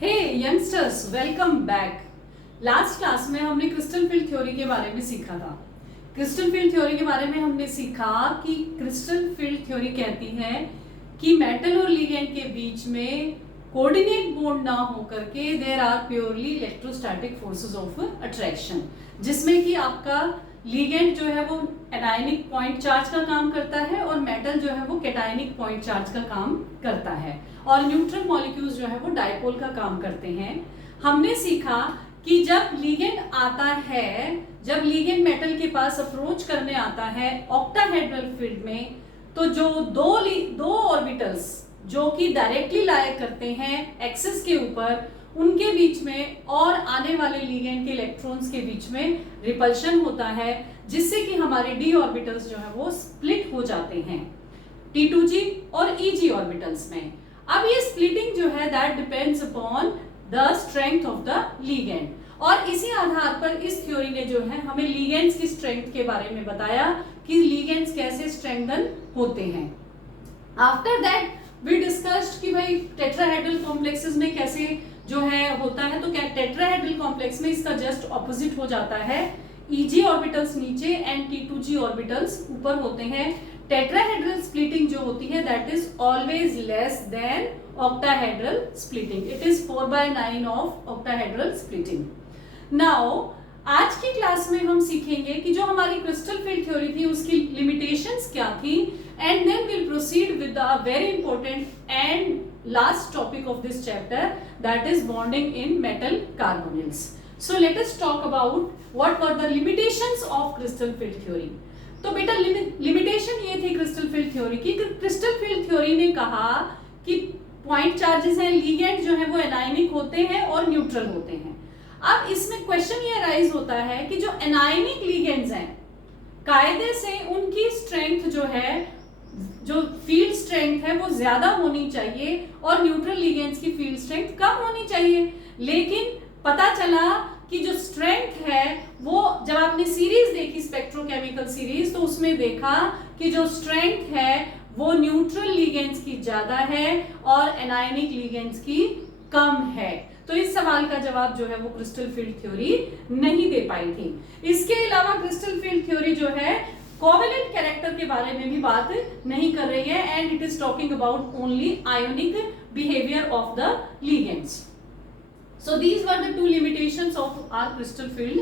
हे youngsters, welcome back. Last class में हमने crystal field theory के बारे में सीखा था। क्रिस्टल फील्ड थ्योरी के बारे में हमने सीखा कि क्रिस्टल फील्ड थ्योरी कहती है कि मेटल और लिगेंड के बीच में कोऑर्डिनेट बॉन्ड ना होकर के there are purely electrostatic forces of attraction, जिसमें कि आपका लिगेंड जो है वो एनायनिक पॉइंट चार्ज का काम करता है और मेटल जो है वो कैटायनिक पॉइंट चार्ज का काम करता है और न्यूट्रल मॉलिक्यूल्स जो है वो डाइपोल का काम करते हैं। हमने सीखा कि जब लिगेंड आता है, जब लिगेंड मेटल के पास अप्रोच करने आता है ऑक्टाहेड्रल फील्ड में, तो जो दो ऑर्बिटल्स जो कि डायरेक्टली लाया करते हैं एक्सिस के ऊपर, उनके बीच में और आने वाले लिगेंड के इलेक्ट्रॉन्स के बीच में रिपल्शन होता है, जिससे कि हमारे डी ऑर्बिटल्स जो है वो स्प्लिट हो जाते हैं T2G और EG ऑर्बिटल्स में। अब ये स्प्लिटिंग जो है that depends upon the strength of the ligand, और इसी आधार पर इस थ्योरी ने जो है हमें लिगेंड्स की स्ट्रेंथ के बारे में बताया कि लिगेंड्स कैसे स्ट्रेंथन होते हैं। आफ्टर दैट वी डिस्कस्ड कि भाई टेट्राहेड्रल कॉम्प्लेक्सेस में कैसे जो है होता है, तो क्या टेट्राहेड्रल कॉम्प्लेक्स में इसका जस्ट ऑपोजिट हो जाता है, EG ऑर्बिटल्स नीचे एंड T2G ऑर्बिटल्स ऊपर होते हैं। टेट्राहेड्रल स्प्लिटिंग जो होती है that is always less than octahedral splitting, it is 4/9 of octahedral splitting. Now आज की क्लास में हम सीखेंगे कि जो हमारी क्रिस्टल फील्ड थ्योरी थी उसकी लिमिटेशंस क्या थी, and then will proceed with the very important and last topic of this chapter, that is bonding in metal carbonyls. So let us talk about what were the limitations of crystal field theory. तो बेटा limitation ये थी crystal field theory की, crystal field theory ने कहा कि point charges हैं, ligand जो है वो एनायनिक होते हैं और न्यूट्रल होते हैं। अब इसमें क्वेश्चन ये राइज होता है कि जो एनायनिक लिगेंड्स हैं, कायदे से उनकी स्ट्रेंथ जो है, जो फील्ड स्ट्रेंथ है वो ज्यादा होनी चाहिए और न्यूट्रल लिगेंड्स की फील्ड स्ट्रेंथ कम होनी चाहिए। लेकिन पता चला कि जो स्ट्रेंथ है वो, जब आपने सीरीज देखी स्पेक्ट्रोकेमिकल सीरीज, तो उसमें देखा कि जो स्ट्रेंथ है वो न्यूट्रल लिगेंड्स की ज्यादा है और एनायनिक लिगेंड्स की कम है। तो इस सवाल का जवाब जो है वो क्रिस्टल फील्ड थ्योरी नहीं दे पाई थी। इसके अलावा क्रिस्टल फील्ड थ्योरी जो है कोवेलेंट कैरेक्टर के बारे में भी बात नहीं कर रही है, and it is talking about only ionic behaviour of the ligands. So these were the two limitations of our crystal field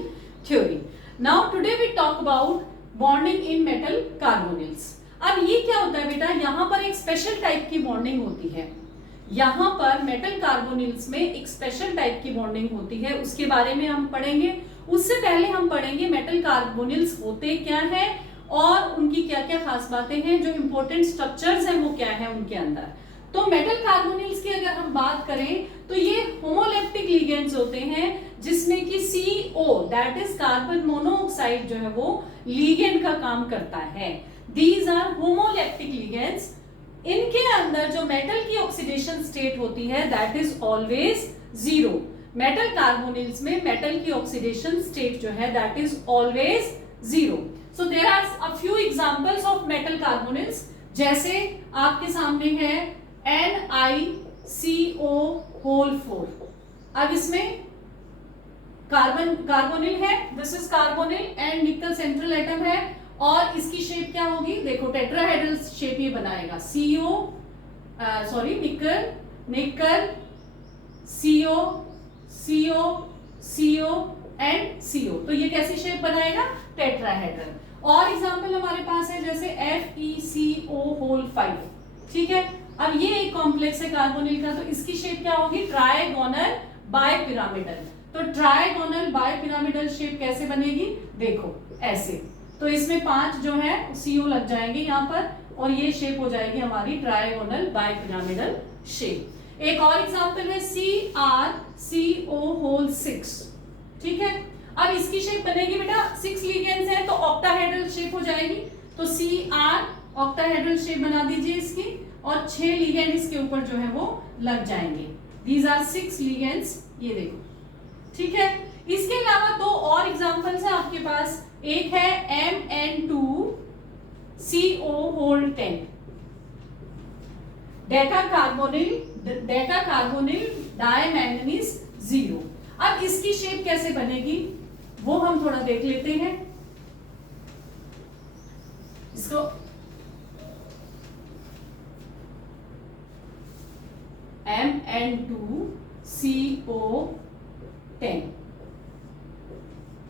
theory. Now today we talk about bonding in metal carbonyls. अब ये क्या होता है बेटा, यहाँ पर एक special type की बॉन्डिंग होती है। यहाँ पर मेटल कार्बोनिल्स में एक स्पेशल टाइप की बॉन्डिंग होती है, उसके बारे में हम पढ़ेंगे। उससे पहले हम पढ़ेंगे मेटल कार्बोनिल्स होते क्या है और उनकी क्या क्या खास बातें हैं, जो इंपॉर्टेंट स्ट्रक्चर्स हैं वो क्या है उनके अंदर। तो मेटल कार्बोनिल्स की अगर हम बात करें तो ये होमोलेप्टिक लिगेंड्स होते हैं, जिसमें कि CO that is carbon monoxide जो है वो लिगेंड का काम करता है। These are homoleptic ligands. इनके अंदर जो मेटल की ऑक्सीडेशन स्टेट होती है that is always 0। Metal carbonyls में मेटल की ऑक्सीडेशन स्टेट जो है that is always 0। So there are a few examples of metal carbonyls, जैसे आपके सामने है NiCO4। अब इसमें कार्बोनिल है, दिस इज कार्बोनिल एंड निकल सेंट्रल एटम है, और इसकी शेप क्या होगी, देखो टेट्राहेड्रल शेप ये बनाएगा, निकल CO एंड CO, तो ये कैसी शेप बनाएगा, टेट्राहेड्रल। और एग्जांपल हमारे पास है जैसे FeCO5, ठीक है। अब ये एक कॉम्प्लेक्स है कार्बोनिल का, तो इसकी शेप क्या होगी, ट्राइगोनल बाइपिरामिडल। तो ट्राइगोनल बाइपिरामिडल शेप कैसे बनेगी, देखो ऐसे। तो इसमें 5 जो है CO लग जाएंगे यहाँ पर, और ये शेप हो जाएगी हमारी ट्राइगोनल बाइपिरामिडल शेप। एक और एग्जांपल है CrCO6, ठीक है। अब इसकी शेप बनेगी बेटा, 6 लिगेंड्स हैं तो ऑक्टाहेड्रल शेप हो जाएगी, तो Cr ऑक्टाहेड्रल शेप बना दीजिए इसकी, और 6 लिगेंड इसके ऊपर जो है वो लग जाएंगे। दीज आर 6 लिगेंड्स, ये देखो, ठीक है। इसके अलावा 2 और एग्जांपल्स हैं आपके पास, एक है Mn2CO10। Deca carbonyl di manganese 0। अब इसकी शेप कैसे बनेगी वो हम थोड़ा देख लेते हैं। इसको Mn2CO10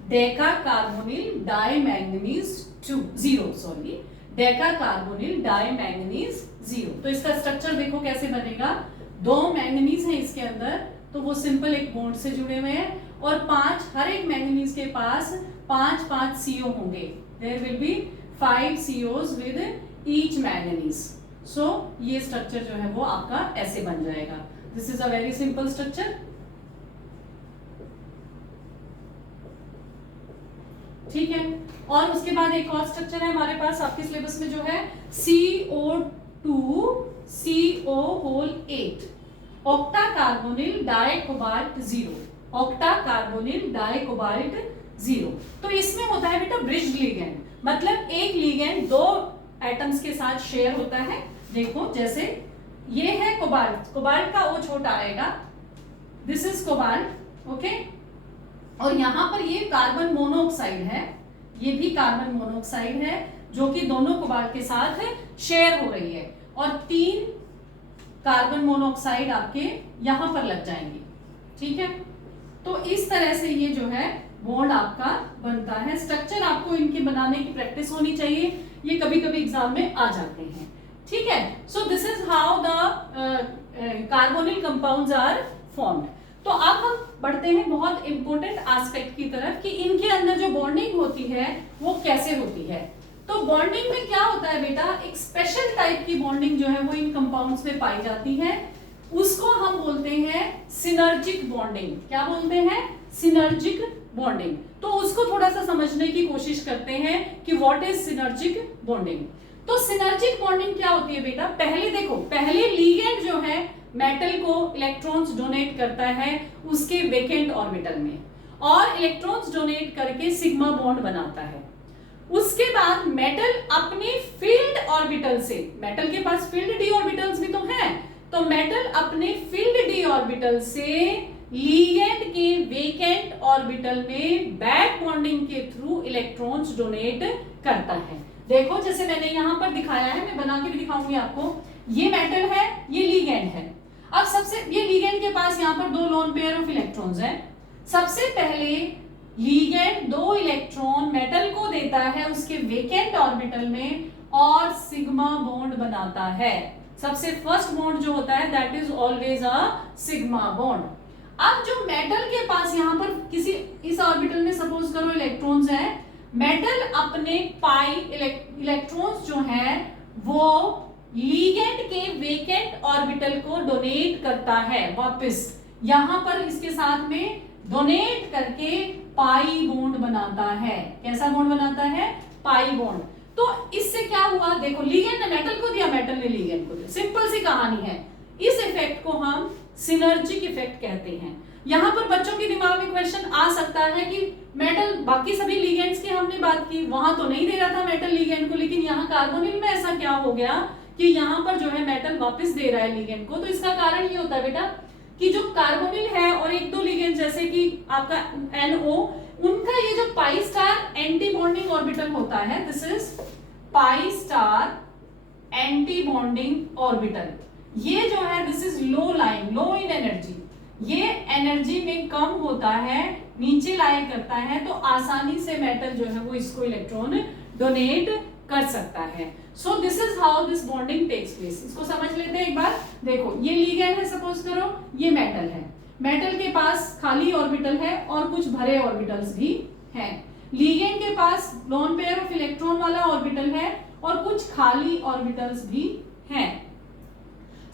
deca carbonyl di manganese 0 sorry deca carbonyl di manganese 0। तो इसका स्ट्रक्चर देखो कैसे बनेगा। 2 मैंगनीज है इसके अंदर, तो वो सिंपल एक बॉन्ड से जुड़े हुए हैं, और 5 हर एक मैंगनीज के पास 5 CO होंगे। There will be 5 COs with each manganese. So ये स्ट्रक्चर जो है वो आपका ऐसे बन जाएगा। This is a very simple structure. ठीक है, और उसके बाद एक और स्ट्रक्चर है हमारे पास आपके सिलेबस में जो है CO2CO8 octa carbonyl di cobalt 0। Octa carbonyl di cobalt 0। तो इसमें होता है बेटा ब्रिज लिगेंड, मतलब एक लिगेंड 2 एटम्स के साथ शेयर होता है। देखो जैसे ये है कोबाल्ट, कोबाल्ट का O छोटा आएगा, दिस इज कोबाल्ट, ओके। और यहां पर ये कार्बन मोनोऑक्साइड है, ये भी कार्बन मोनोऑक्साइड है जो कि दोनों कोबाल्ट के साथ शेयर हो रही है, और 3 कार्बन मोनोऑक्साइड आपके यहां पर लग जाएंगे। ठीक है, तो इस तरह से ये जो है बॉन्ड आपका बनता है। स्ट्रक्चर आपको इनके बनाने की प्रैक्टिस होनी चाहिए, ये कभी कभी एग्जाम में आ जाते हैं। ठीक है, so this is how the carbonyl compounds are formed. तो अब हम बढ़ते हैं बहुत इंपॉर्टेंट एस्पेक्ट की तरफ कि इनके अंदर जो बॉन्डिंग होती है वो कैसे होती है। तो बॉन्डिंग में क्या होता है बेटा, एक स्पेशल टाइप की बॉन्डिंग जो है वो इन कंपाउंड्स में पाई जाती है, उसको हम बोलते हैं सिनर्जिक बॉन्डिंग। क्या बोलते हैं? Synergic bonding. तो उसको थोड़ा सा समझने की कोशिश करते हैं कि व्हाट इज सिनर्जिक बॉन्डिंग। तो सिनर्जिक बॉन्डिंग क्या होती है बेटा, पहले देखो, पहले लीगेंड जो है मेटल को इलेक्ट्रॉन्स डोनेट करता है उसके वेकेंट ऑर्बिटल में, और इलेक्ट्रॉन्स डोनेट करके सिग्मा बॉन्ड बनाता है। उसके बाद मेटल अपने फील्ड ऑर्बिटल से, मेटल के पास फील्ड डी ऑर्बिटल्स भी तो हैं, तो मेटल अपने फील्ड डी ऑर्बिटल से लीगेंड के वेकेंट ऑर्बिटल में बैक बॉन्डिंग के थ्रू इलेक्ट्रॉन्स डोनेट करता है। देखो जैसे मैंने यहां पर दिखाया है, मैं बना के भी दिखाऊंगी आपको। ये मेटल है, ये लीगेंड है। अब सबसे, ये लीगेंड के पास यहां पर 2 लोन पेयर ऑफ इलेक्ट्रॉन्स हैं। सबसे पहले लीगेंड 2 इलेक्ट्रॉन मेटल को देता है उसके वेकेंट ऑर्बिटल में और सिग्मा बॉन्ड बनाता है। सबसे फर्स्ट बॉन्ड जो होता है that is always a sigma bond. अब जो मेटल के पास यहां पर किसी इस ऑर्बिटल में सपोज करो इलेक्ट्रॉन्स हैं, मेटल अपने पाई इलेक्ट्रॉन्स जो हैं वो लीगेंड के वेकेंट ऑर्बिटल को डोनेट करता है वापस, यहां पर इसके साथ में डोनेट करके पाई बॉन्ड बनाता है। कैसा बॉन्ड बनाता है? Pi bond. तो इससे क्या हुआ, देखो लीगेंड ने मेटल को दिया, मेटल ने लीगेंड को दिया, सिंपल सी कहानी है। इस इफेक्ट को हम सिनर्जिक इफेक्ट कहते हैं। यहां पर बच्चों के दिमाग में क्वेश्चन आ सकता है कि मेटल, बाकी सभी लीगेंड्स की हमने बात की, वहां तो नहीं दे रहा था मेटल लीगेंड को, लेकिन यहाँ कार्बोनिल में ऐसा क्या हो गया कि यहाँ पर जो है मेटल वापस दे रहा है लीगेंड को। तो इसका कारण ये होता है बेटा कि जो कार्बोनिल है और 1-2 लीगेंड जैसे कि आपका NO, उनका ये जो pi star anti bonding orbital होता है, this is pi star anti bonding orbital. ये जो है this is low line, low in energy, ये एनर्जी में कम होता है, नीचे लाई करता है, तो आसानी से मेटल जो है वो इसको इलेक्ट्रॉन डोनेट कर सकता है। So this is how this bonding takes place. इसको समझ लेते हैं एक बार। देखो ये लीगेंड है, सपोज करो ये मेटल है, मेटल के पास खाली ऑर्बिटल है और कुछ भरे ऑर्बिटल्स भी हैं। लीगेंड के पास लोन पेयर ऑफ इलेक्ट्रॉन वाला ऑर्बिटल है और कुछ खाली ऑर्बिटल्स भी हैं।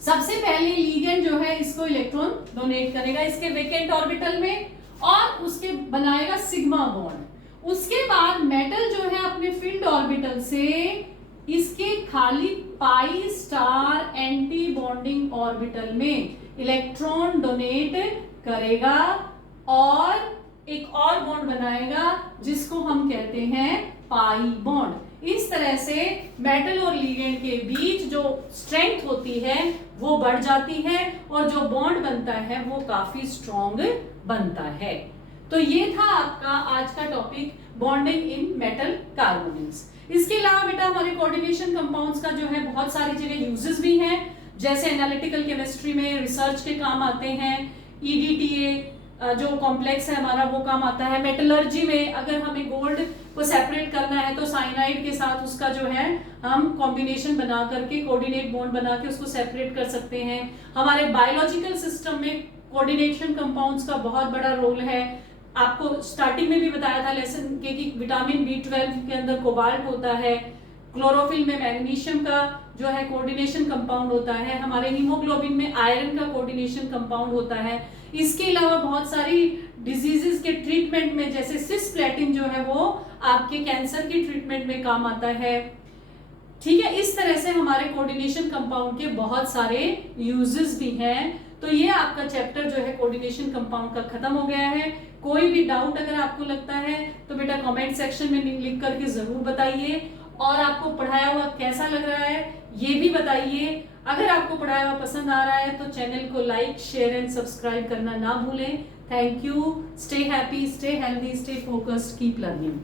सबसे पहले लीगेंड जो है इसको इलेक्ट्रॉन डोनेट करेगा इसके वेकेंट ऑर्बिटल में और उसके बनाएगा सिग्मा बॉन्ड। उसके बाद मेटल जो है अपने फील्ड ऑर्बिटल से इसके खाली pi star anti bonding orbital में इलेक्ट्रॉन डोनेट करेगा और एक और बॉन्ड बनाएगा जिसको हम कहते हैं पाई बॉन्ड। इस तरह से मेटल और लिगेंड के बीच जो स्ट्रेंथ होती है वो बढ़ जाती है और जो बॉन्ड बनता है वो काफी स्ट्रॉन्ग बनता है। तो ये था आपका आज का topic, bonding in metal carbonyls. इसके अलावा बेटा हमारे कोऑर्डिनेशन कंपाउंड्स का जो है बहुत सारी जगह यूजेस भी हैं, जैसे एनालिटिकल केमिस्ट्री में रिसर्च के काम आते हैं, EDTA जो कॉम्प्लेक्स है हमारा वो काम आता है, मेटलर्जी में अगर हमें गोल्ड को सेपरेट करना है तो साइनाइड के साथ उसका जो है हम कॉम्बिनेशन बना करके कोऑर्डिनेट बॉन्ड बना के उसको सेपरेट कर सकते हैं। हमारे बायोलॉजिकल सिस्टम में कोऑर्डिनेशन कंपाउंड्स का बहुत बड़ा रोल है। आपको स्टार्टिंग में भी बताया था लेसन के कि विटामिन B12 के अंदर कोबाल्ट होता है, क्लोरोफिल में मैग्नीशियम का जो है कोऑर्डिनेशन कंपाउंड होता है, हमारे हीमोग्लोबिन में आयरन का कोऑर्डिनेशन कंपाउंड होता है। इसके अलावा बहुत सारी डिजीजेस के ट्रीटमेंट में जैसे सिस्प्लेटिन जो है वो आपके कैंसर की ट्रीटमेंट में काम आता है। ठीक है, इस तरह से हमारे कोऑर्डिनेशन कंपाउंड के बहुत सारे यूजेस भी हैं। तो ये आपका चैप्टर जो है कोऑर्डिनेशन कंपाउंड का खत्म हो गया है। कोई भी डाउट अगर आपको लगता है तो बेटा कमेंट सेक्शन में लिख करके जरूर बताइए, और आपको पढ़ाया हुआ कैसा लग रहा है ये भी बताइए। अगर आपको पढ़ाया हुआ पसंद आ रहा है तो चैनल को लाइक, शेयर एंड सब्सक्राइब करना ना भूलें। Thank you. Stay happy, stay healthy, stay focused, keep learning.